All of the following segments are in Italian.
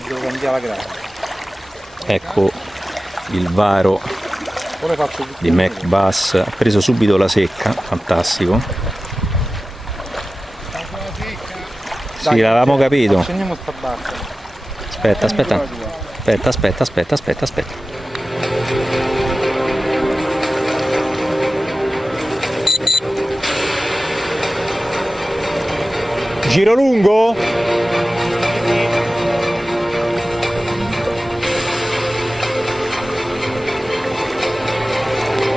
devo cambiare la grana. Ecco il varo Ora faccio tutto di Mac Bass, ha preso subito la secca, fantastico. Sì, l'avevamo capito. Accendiamo sta barca. Aspetta, aspetta. Aspetta, aspetta, aspetta, aspetta, aspetta. Giro lungo?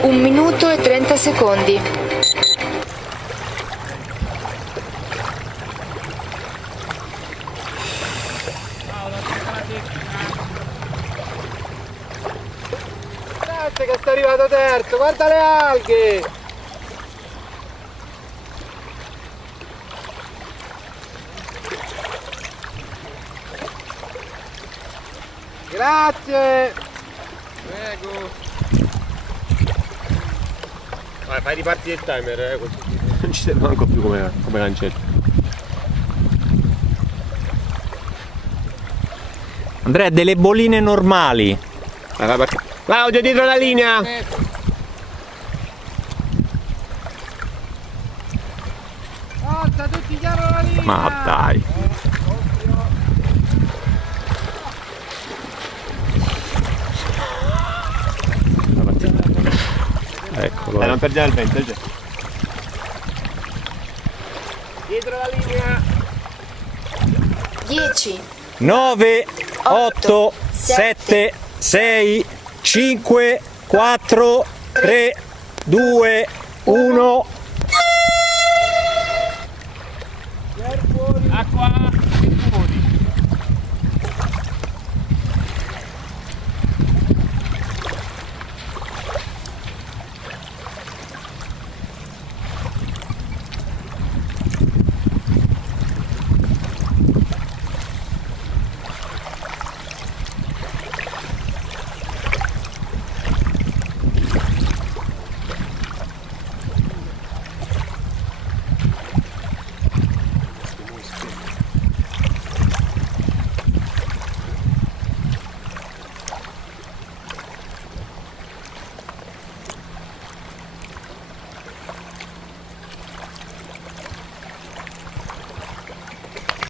Un minuto e 30 secondi. Grazie che sta arrivato terzo, guarda le alghe! Grazie! Prego! Vai, fai ripartire il timer, così. Non ci serve manco più come cancello. Andrea, delle bolline normali. Vai, vai, Claudio, dietro la linea! Forza, tutti chiaro la linea! Ma dai. Eccolo. Non perdiamo il vento, già. Dietro la linea! 10, 9, 8, 7, 6, 5, 4, 3, 2, 1.